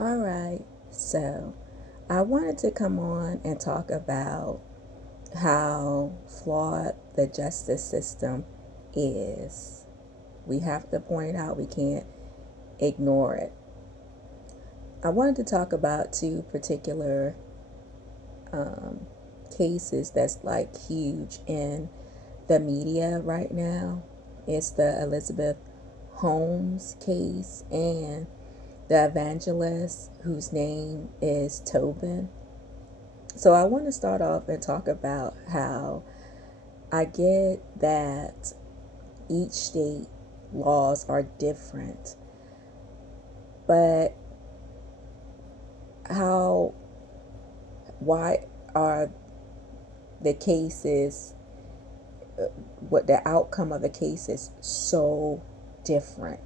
All right, so I wanted to come on and talk about how flawed the justice system is. We have to point it out, we can't ignore it. I wanted to talk about two particular um, cases that's like huge in the media right now. It's the Elizabeth Holmes case and the evangelist whose name is Tobin. So I want to start off and talk about how I get that each state laws are different, but how why are the cases what the outcome of the case is so different?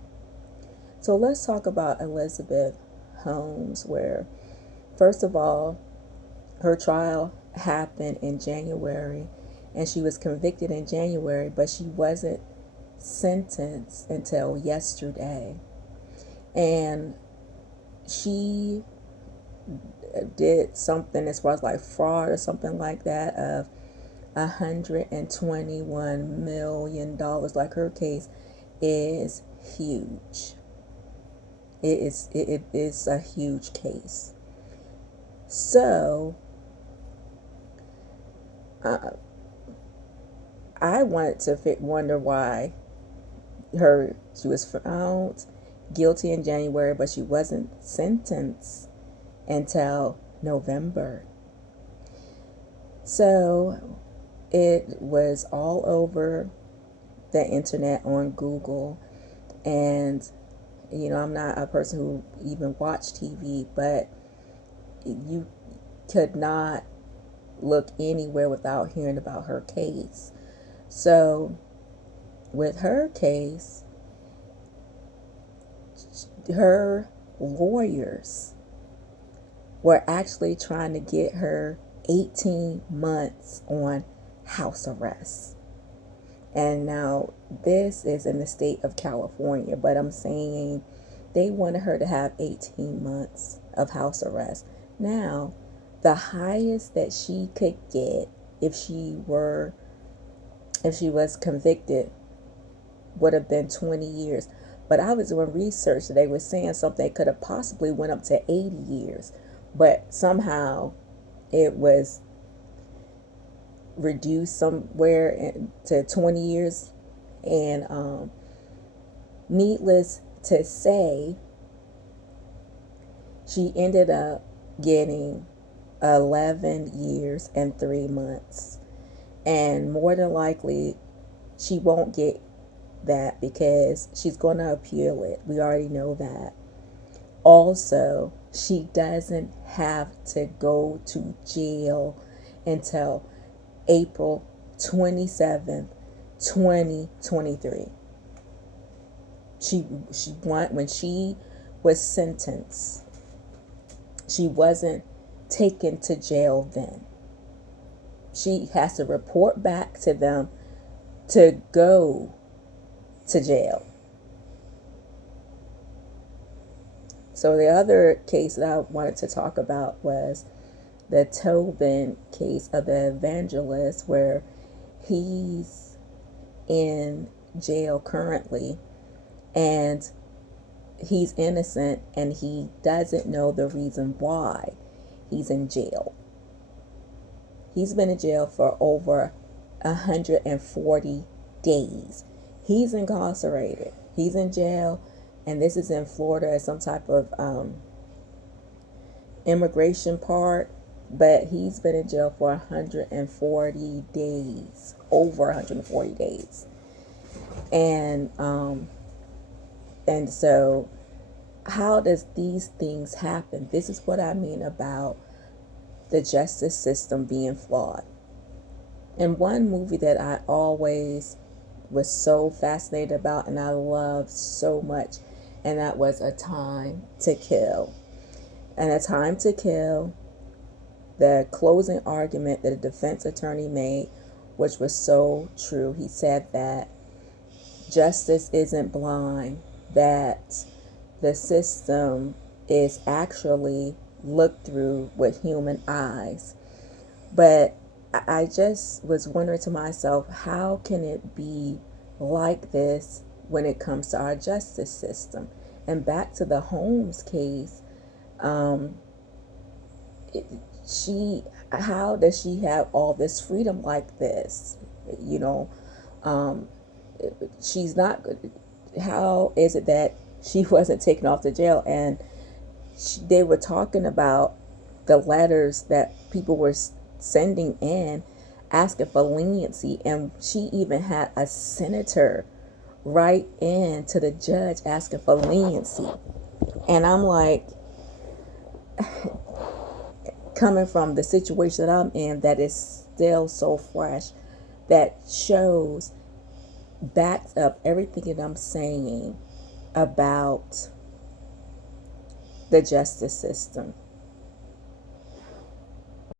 So let's talk about Elizabeth Holmes, where first of all, her trial happened in January and she was convicted in January, but she wasn't sentenced until yesterday. And she did something as far as like fraud or something like that of $121 million. Like, her case is huge. It is a huge case. So uh, I wanted to wonder why she was found guilty in January, but she wasn't sentenced until November. So it was all over the internet, on Google, and I'm not a person who even watched TV, but you could not look anywhere without hearing about her case. So with her case, her lawyers were actually trying to get her 18 months on house arrest. And now this is in the state of California, but I'm saying they wanted her to have 18 months of house arrest. Now, the highest that she could get if she was convicted would have been 20 years. But I was doing research, they were saying something could have possibly went up to 80 years. But somehow it was reduced somewhere to 20 years. And needless to say, she ended up getting 11 years and 3 months. And more than likely, she won't get that because she's going to appeal it. We already know that. Also, she doesn't have to go to jail until April 27th, 2023. When she was sentenced, she wasn't taken to jail then. She has to report back to them to go to jail. So the other case that I wanted to talk about was the Tobin case of the evangelist, where he's in jail currently and he's innocent and he doesn't know the reason why he's in jail. He's been in jail for over 140 days. He's incarcerated. He's in jail, and this is in Florida as some type of immigration part. But he's been in jail for 140 days, over 140 days, and so how does these things happen? This is what I mean about the justice system being flawed. And one movie that I always was so fascinated about and I loved so much, and that was A Time to Kill. And A Time to Kill, the closing argument that a defense attorney made, which was so true. He said that justice isn't blind, that the system is actually looked through with human eyes. But I just was wondering to myself, how can it be like this when it comes to our justice system? And back to the Holmes case, um, it, how does she have all this freedom like this? You know, um, she's not. How is it that she wasn't taken off to jail? And they were talking about the letters that people were sending in asking for leniency, and she even had a senator write in to the judge asking for leniency. And I'm like, coming from the situation that I'm in, that is still so fresh, that shows, backs up everything that I'm saying about the justice system.